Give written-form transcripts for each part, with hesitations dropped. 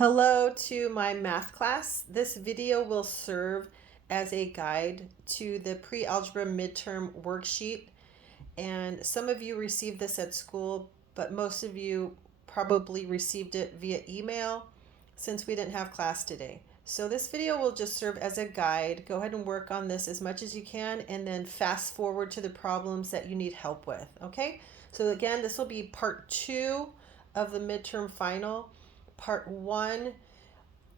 Hello to my math class. This video will serve as a guide to the pre-algebra midterm worksheet. And some of you received this at school, but most of you probably received it via email since we didn't have class today. So this video will just serve as a guide. Go ahead and work on this as much as you can and then fast forward to the problems that you need help with, okay? So again, this will be part 2 of the midterm final. Part 1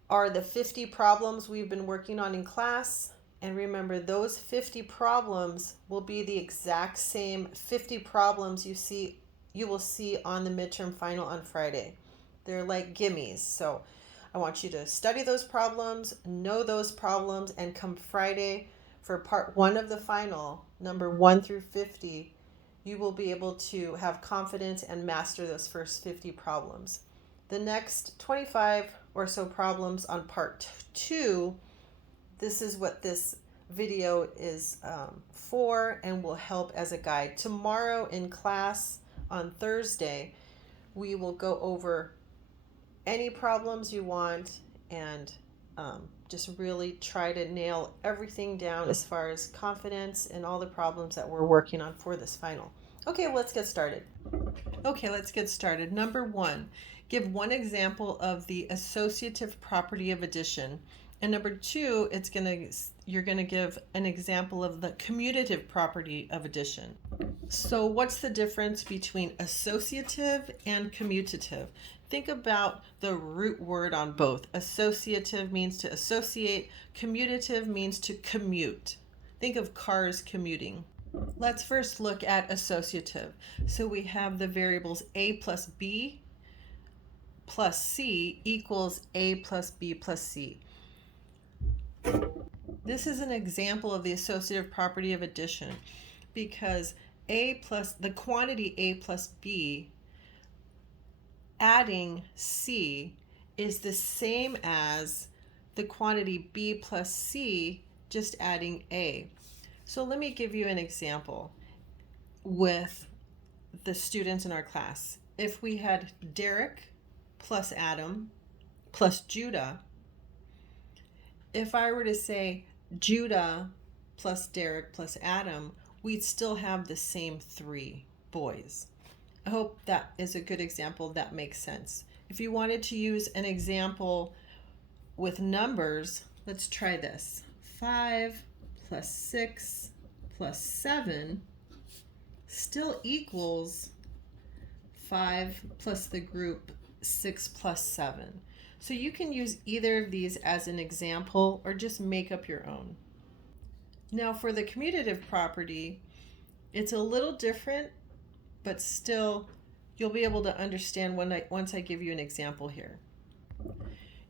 are the 50 problems we've been working on in class. And remember, those 50 problems will be the exact same 50 problems you will see on the midterm final on Friday. They're like gimmies. So I want you to study those problems, know those problems, and come Friday for part 1 of the final, number 1 through 50, you will be able to have confidence and master those first 50 problems. The next 25 or so problems on part 2, this is what this video is for and will help as a guide. Tomorrow in class on Thursday, we will go over any problems you want and just really try to nail everything down as far as confidence and all the problems that we're working on for this final. Okay, well, let's get started. Number 1, give one example of the associative property of addition. And number 2, you're gonna give an example of the commutative property of addition. So what's the difference between associative and commutative? Think about the root word on both. Associative means to associate, commutative means to commute. Think of cars commuting. Let's first look at associative. So we have the variables a plus b plus c equals a plus b plus c. This is an example of the associative property of addition because the quantity a plus b adding c is the same as the quantity b plus c just adding a. So let me give you an example with the students in our class. If we had Derek plus Adam plus Judah, if I were to say Judah plus Derek plus Adam, we'd still have the same 3 boys. I hope that is a good example. That makes sense. If you wanted to use an example with numbers, let's try this. 5 plus 6 plus 7 still equals 5 plus the group 6 plus 7. So you can use either of these as an example or just make up your own. Now for the commutative property, it's a little different, but still you'll be able to understand once I give you an example here.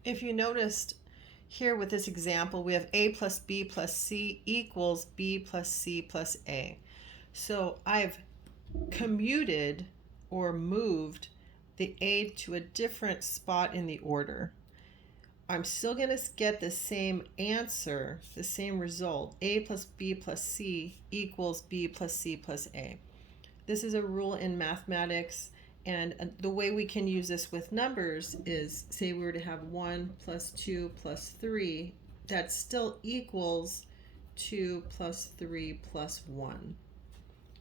If you noticed here with this example, we have a plus b plus c equals b plus c plus a. So I've commuted or moved the a to a different spot in the order. I'm still going to get the same answer, the same result. A plus b plus c equals b plus c plus a. This is a rule in mathematics, and the way we can use this with numbers is, say we were to have 1 plus 2 plus 3, that still equals 2 plus 3 plus 1.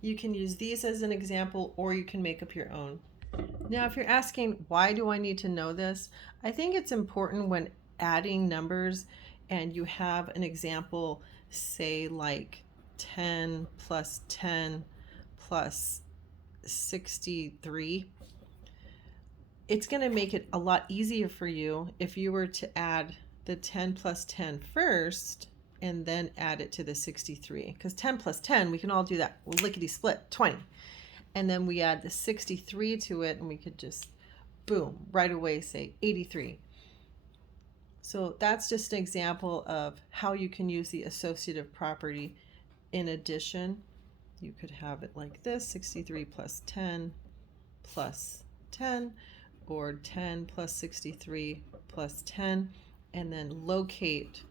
You can use these as an example, or you can make up your own. Now, if you're asking, why do I need to know this? I think it's important when adding numbers and you have an example, say like 10 plus 10 plus 63, it's going to make it a lot easier for you if you were to add the 10 plus 10 first and then add it to the 63. Because 10 plus 10, we can all do that. Lickety split, 20. And then we add the 63 to it and we could just, boom, right away say 83. So that's just an example of how you can use the associative property in addition. You could have it like this, 63 plus 10 plus 10, or 10 plus 63 plus 10, and then locate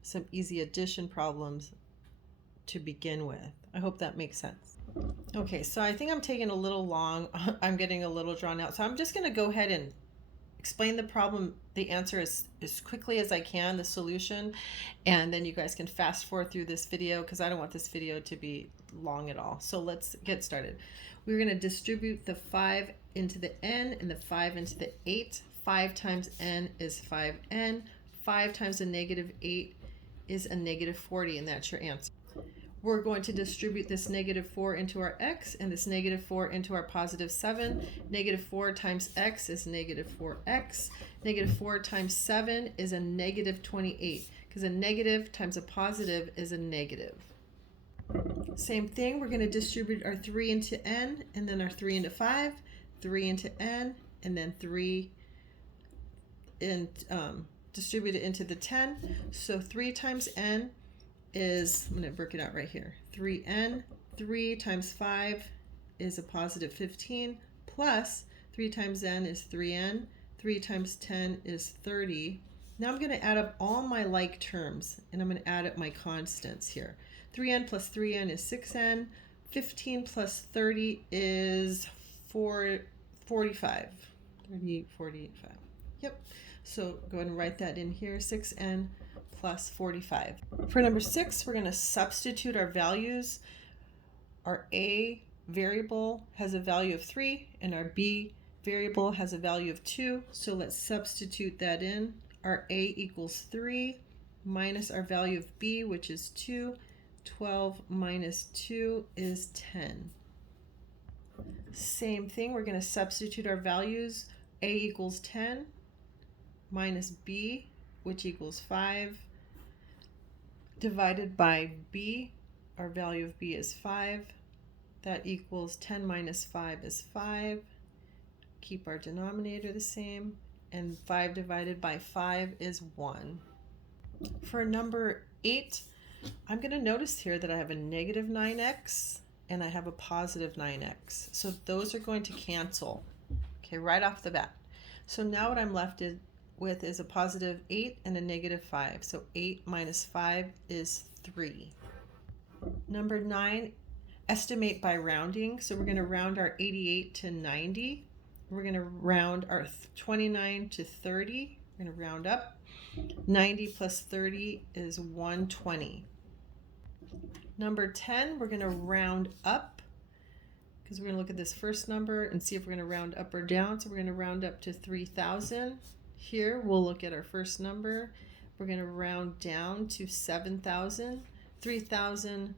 some easy addition problems to begin with. I hope that makes sense. Okay, so I think I'm taking a little long. I'm getting a little drawn out. So I'm just going to go ahead and explain the problem, the answer as quickly as I can, the solution, and then you guys can fast forward through this video because I don't want this video to be long at all. So let's get started. We're going to distribute the 5 into the n and the 5 into the 8. 5 times n is 5n. 5 times a negative 8 is a negative 40, and that's your answer. We're going to distribute this negative 4 into our x and this negative 4 into our positive 7. Negative 4 times x is negative 4x. Negative 4 times 7 is a negative 28, because a negative times a positive is a negative. Same thing, we're going to distribute our 3 into n, and then our 3 into 5, 3 into n, and then 3 and distribute it into the 10. So 3 times n is, I'm going to work it out right here, 3n. 3 times 5 is a positive 15, plus 3 times n is 3n. 3 times 10 is 30. Now I'm going to add up all my like terms, and I'm going to add up my constants here. 3n plus 3n is 6n. 15 plus 30 is 45. 45. Yep. So go ahead and write that in here, 6n plus 45. For number 6, we're going to substitute our values. Our a variable has a value of 3, and our b variable has a value of 2. So let's substitute that in. Our a equals 3 minus our value of b, which is 2. 12 minus 2 is 10. Same thing, we're going to substitute our values. A equals 10 minus b, which equals 5, divided by b. Our value of b is 5. That equals 10 minus 5 is 5. Keep our denominator the same. And 5 divided by 5 is 1. For number 8, I'm going to notice here that I have a negative 9x and I have a positive 9x. So those are going to cancel, okay, right off the bat. So now what I'm left with is a positive 8 and a negative 5. So 8 minus 5 is 3. Number 9, estimate by rounding. So we're going to round our 88 to 90. We're going to round our 29 to 30. We're going to round up. 90 plus 30 is 120. Number 10, we're going to round up, because we're going to look at this first number and see if we're going to round up or down. So we're going to round up to 3,000. Here we'll look at our first number. We're going to round down to 7,000. 3,000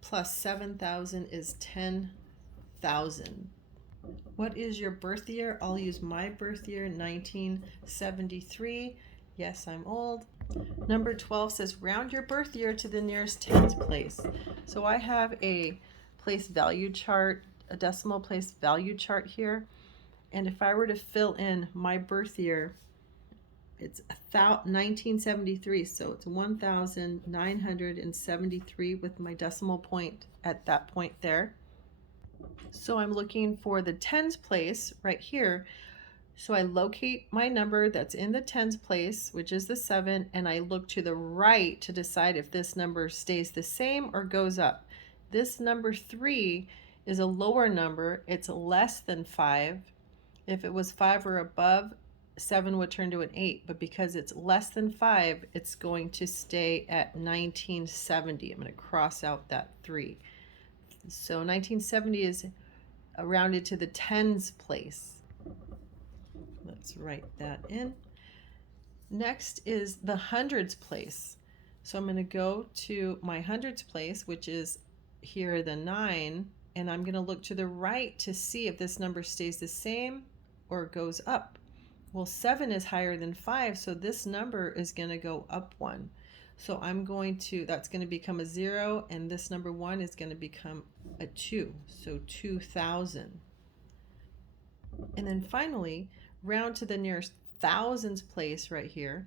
plus 7,000 is 10,000. What is your birth year? I'll use my birth year, 1973. Yes, I'm old. Number 12 says round your birth year to the nearest tens place. So I have a place value chart, a decimal place value chart here. And if I were to fill in my birth year, it's 1973. So it's 1,973 with my decimal point at that point there. So I'm looking for the tens place right here. So I locate my number that's in the tens place, which is the 7, and I look to the right to decide if this number stays the same or goes up. This number 3 is a lower number. It's less than 5. If it was 5 or above, 7 would turn to an 8, but because it's less than 5, it's going to stay at 1970. I'm going to cross out that 3. So 1970 is rounded to the tens place. Let's write that in. Next is the hundreds place. So I'm going to go to my hundreds place, which is here the 9, and I'm going to look to the right to see if this number stays the same or goes up. Well, 7 is higher than 5, so this number is going to go up 1. So that's going to become a 0, and this number 1 is going to become a 2, so 2,000. And then finally, round to the nearest thousands place right here.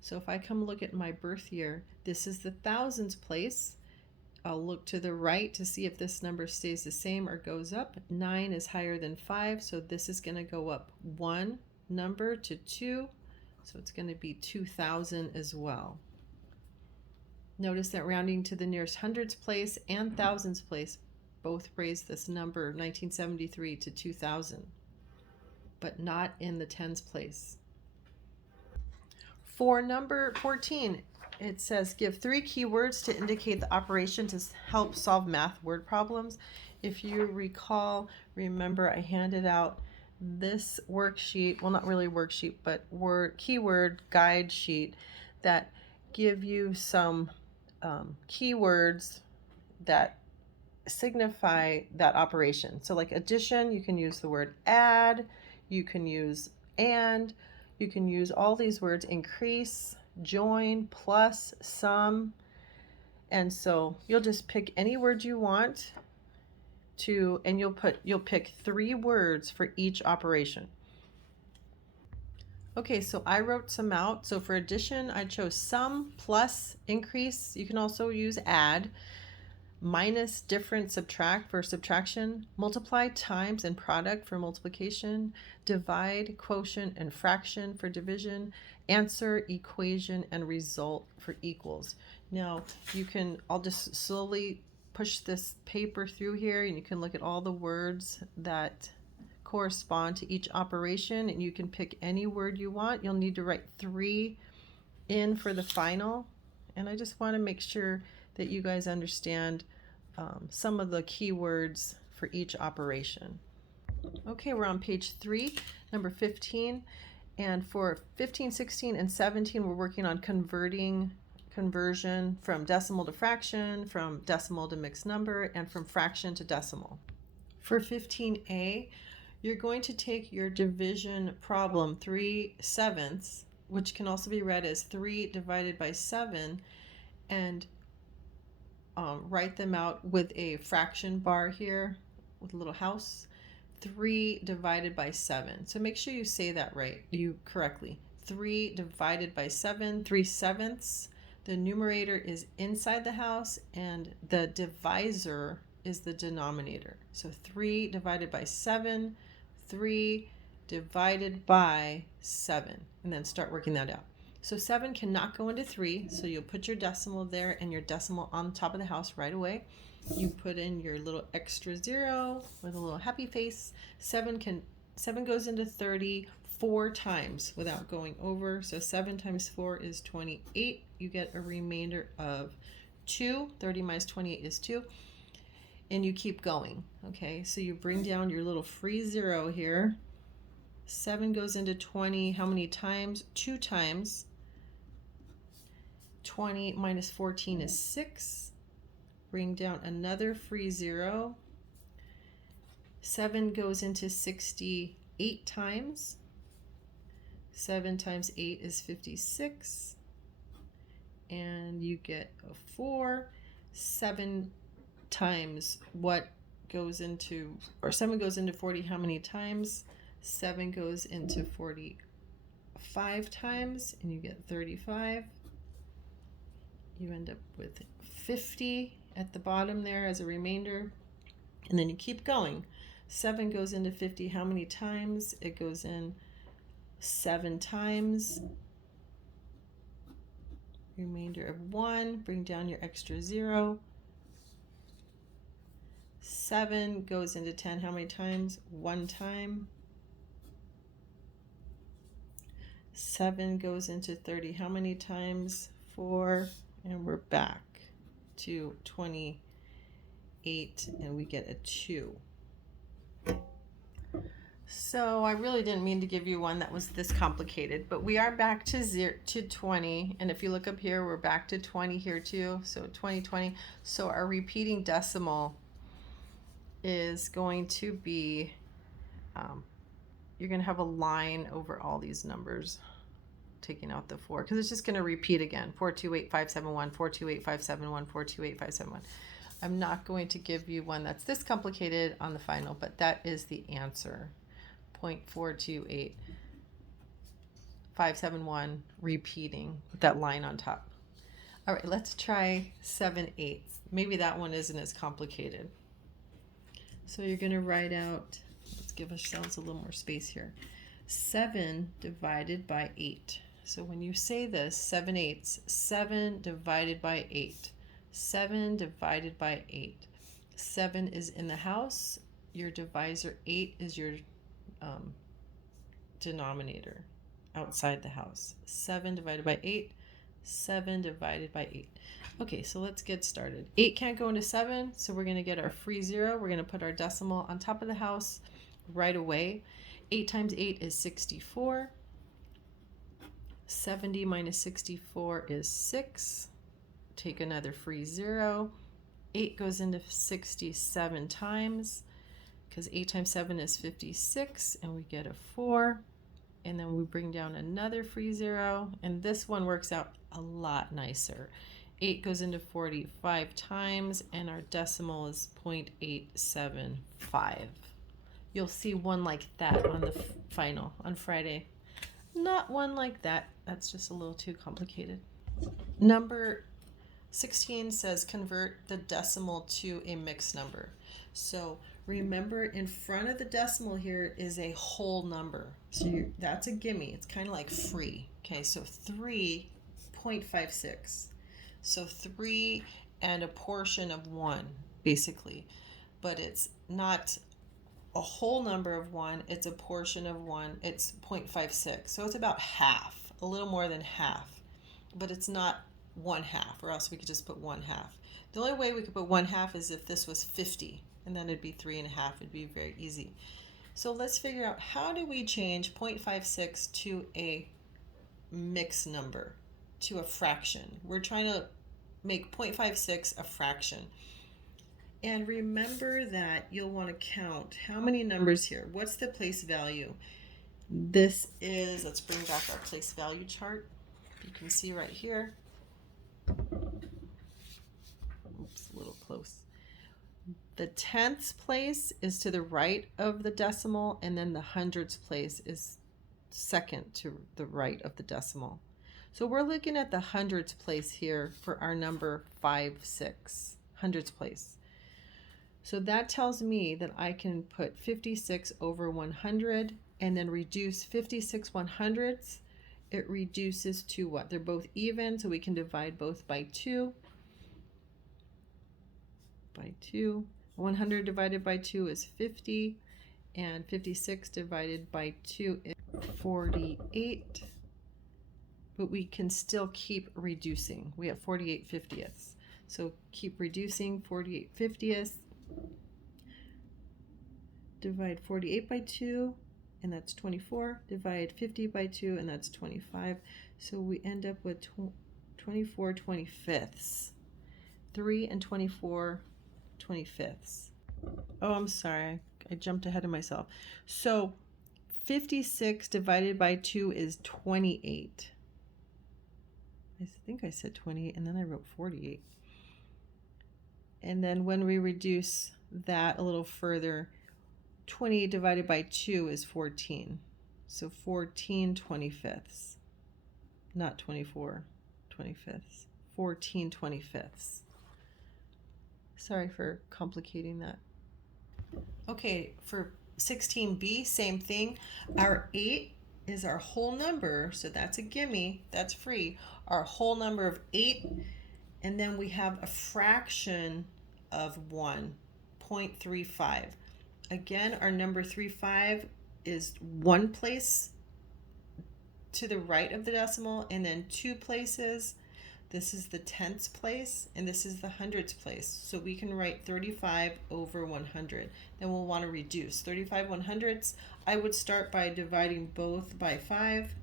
So if I come look at my birth year, this is the thousands place. I'll look to the right to see if this number stays the same or goes up. 9 is higher than 5, so this is going to go up 1 number to 2, so it's going to be 2,000 as well. Notice that rounding to the nearest hundreds place and thousands place both raise this number 1973 to 2,000. but not in the tens place. For number 14, it says give 3 keywords to indicate the operation to help solve math word problems. If you remember I handed out this worksheet, well, not really worksheet, but keyword guide sheet that give you some keywords that signify that operation. So like addition, you can use the word add, you can use and, you can use all these words: increase, join, plus, sum. And so you'll just pick any word you want to, and you'll pick 3 words for each operation. Okay, so I wrote some out. So for addition, I chose sum, plus, increase. You can also use add. Minus, difference, subtract for subtraction, multiply, times, and product for multiplication, divide, quotient, and fraction for division, answer, equation, and result for equals. Now I'll just slowly push this paper through here, and you can look at all the words that correspond to each operation, and you can pick any word you want. You'll need to write 3 in for the final, and I just want to make sure that you guys understand some of the keywords for each operation. Okay, we're on page 3, number 15, and for 15, 16, and 17, we're working on conversion from decimal to fraction, from decimal to mixed number, and from fraction to decimal. For 15a, you're going to take your division problem 3/7, which can also be read as 3 divided by 7, and write them out with a fraction bar here with a little house. 3 divided by 7. So make sure you say that correctly. 3 divided by 7, 3/7. The numerator is inside the house and the divisor is the denominator. So 3 divided by 7, 3 divided by 7, and then start working that out. So 7 cannot go into 3, so you'll put your decimal there and your decimal on top of the house right away. You put in your little extra 0 with a little happy face. 7 goes into 30 4 times without going over. So 7 times 4 is 28. You get a remainder of 2. 30 minus 28 is 2. And you keep going. Okay, so you bring down your little free 0 here. 7 goes into 20 how many times? 2 times. 20 minus 14 is 6. Bring down another free 0. 7 goes into 68 times. 7 times 8 is 56. And you get a 4. 7 times what goes into, or 7 goes into 40 how many times? 7 goes into 45 times, and you get 35. You end up with 50 at the bottom there as a remainder, and then you keep going. 7 goes into 50 how many times? It goes in 7 times. Remainder of 1. Bring down your extra 0. 7 goes into 10 how many times? 1 time. 7 goes into 30 how many times? 4. And we're back to 28, and we get a 2. So I really didn't mean to give you one that was this complicated, but we are back to 20, and if you look up here, we're back to 20 here too, so 20, 20. So our repeating decimal is going to be, you're going to have a line over all these numbers, taking out the 4, because it's just going to repeat again. 428571, 428571, 428571. I'm not going to give you one that's this complicated on the final, but that is the answer. 0.428571 repeating with that line on top. All right, let's try 7/8. Maybe that one isn't as complicated. So you're going to write out, let's give ourselves a little more space here. 7 divided by 8. So when you say this, 7/8, 7 divided by 8. 7 divided by 8. 7 is in the house. Your divisor 8 is your denominator outside the house. 7 divided by 8, 7 divided by 8. Okay, so let's get started. 8 can't go into 7, so we're going to get our free 0. We're going to put our decimal on top of the house right away. 8 times 8 is 64. 70 minus 64 is 6. Take another free 0. 8 goes into 67 times, because 8 times 7 is 56, and we get a 4. And then we bring down another free 0, and this one works out a lot nicer. 8 goes into 45 times, and our decimal is 0.875. You'll see one like that on the final on Friday. Not one like that. That's just a little too complicated. Number 16 says convert the decimal to a mixed number. So remember, in front of the decimal here is a whole number. So that's a gimme. It's kind of like free. Okay, so 3.56. So 3 and a portion of 1, basically. But it's not a whole number of 1. It's a portion of 1. It's 0.56. So it's about half, a little more than half. But it's not 1/2, or else we could just put 1/2. The only way we could put 1/2 is if this was 50. And then it'd be 3.5. It'd be very easy. So let's figure out, how do we change 0.56 to a mixed number, to a fraction? We're trying to make 0.56 a fraction. And remember that you'll want to count how many numbers here. What's the place value? This is, let's bring back our place value chart. You can see right here. Oops, a little close. The tenths place is to the right of the decimal, and then the hundredths place is second to the right of the decimal. So we're looking at the hundredths place here for our number 56, hundredths place. So that tells me that I can put 56 over 100 and then reduce 56 100ths. It reduces to what? They're both even, so we can divide both by 2. By 2. 100 divided by 2 is 50, and 56 divided by 2 is 48. But we can still keep reducing. We have 48 50ths. So keep reducing. 48 50ths. Divide 48 by 2, and that's 24. Divide 50 by 2, and that's 25. So we end up with 24 25ths. 3 and 24 25ths. Oh, I'm sorry. I jumped ahead of myself. So 56 divided by 2 is 28. I think I said 28, and then I wrote 48. And then when we reduce that a little further, 28 divided by 2 is 14. So 14 25ths. Not 24 25ths. 14 25ths. Sorry for complicating that. Okay, for 16b, same thing. Our 8 is our whole number, so that's a gimme, that's free. Our whole number of 8, and then we have a fraction of 1, 0.35. Again, our number 35 is 1 place to the right of the decimal, and then 2 places. This is the tenths place, and this is the hundredths place. So we can write 35 over 100. Then we'll want to reduce. 35 100ths, I would start by dividing both by 5.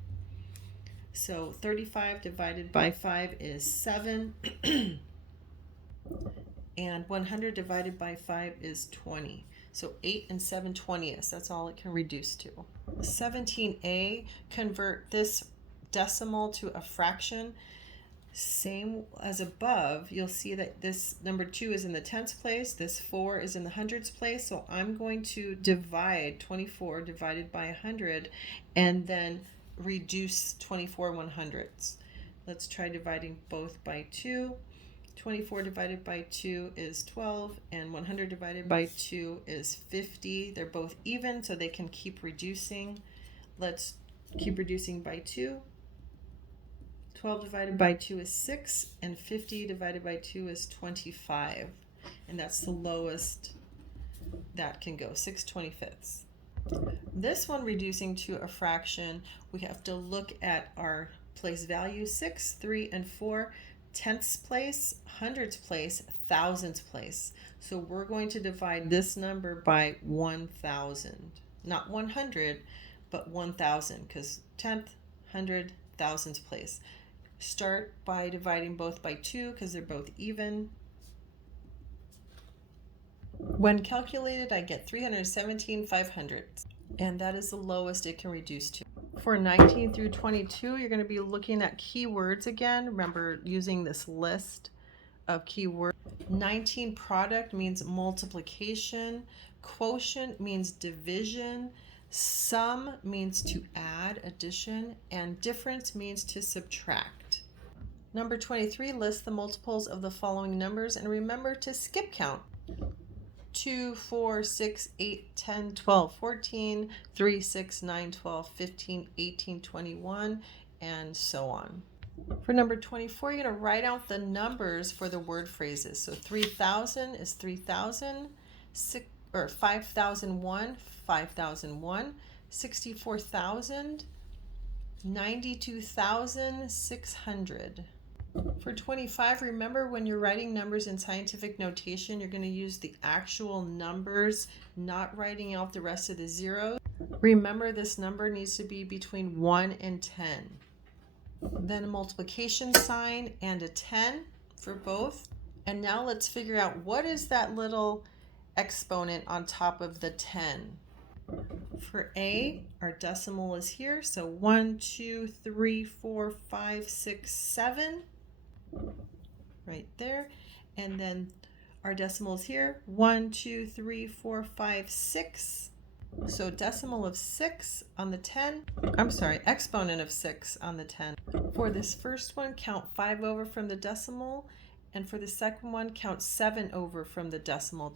So 35 divided by 5 is 7. And 100 divided by 5 is 20. So 8 and 7 20ths, that's all it can reduce to. 17a, convert this decimal to a fraction. Same as above, you'll see that this number 2 is in the tenths place, this 4 is in the hundredths place, so I'm going to divide 24 divided by 100 and then reduce 24 100ths. Let's try dividing both by 2. 24 divided by 2 is 12, and 100 divided by 2 is 50. They're both even, so they can keep reducing. Let's keep reducing by 2. 12 divided by 2 is 6, and 50 divided by 2 is 25. And that's the lowest that can go, 6 25ths. This one, reducing to a fraction, we have to look at our place values: 6, 3, and 4, tenths place, hundreds place, thousands place. So we're going to divide this number by 1,000. Not 100, but 1,000, because tenth, hundred, thousands place. Start by dividing both by 2 because they're both even. When calculated, I get 317/500, and that is the lowest it can reduce to. For 19 through 22, you're going to be looking at keywords again. Remember, using this list of keywords. 19, product, means multiplication. Quotient means division. Sum means to add, addition. And difference means to subtract. Number 23, list the multiples of the following numbers, and remember to skip count. 2, 4, 6, 8, 10, 12, 14, 3, 6, 9, 12, 15, 18, 21, and so on. For number 24, you're going to write out the numbers for the word phrases. So 3,000 is 3,000, 5,001, 5,001, 64,000, 92,600. For 25, remember when you're writing numbers in scientific notation, you're going to use the actual numbers, not writing out the rest of the zeros. Remember, this number needs to be between 1 and 10. Then a multiplication sign and a 10 for both. And now let's figure out what is that little exponent on top of the 10. For A, our decimal is here, so 1, 2, 3, 4, 5, 6, 7, right there. And then our decimal is here, 1, 2, 3, 4, 5, 6. So decimal of 6 on the 10, exponent of 6 on the 10. For this first one, count 5 over from the decimal, and for the second one, count 7 over from the decimal.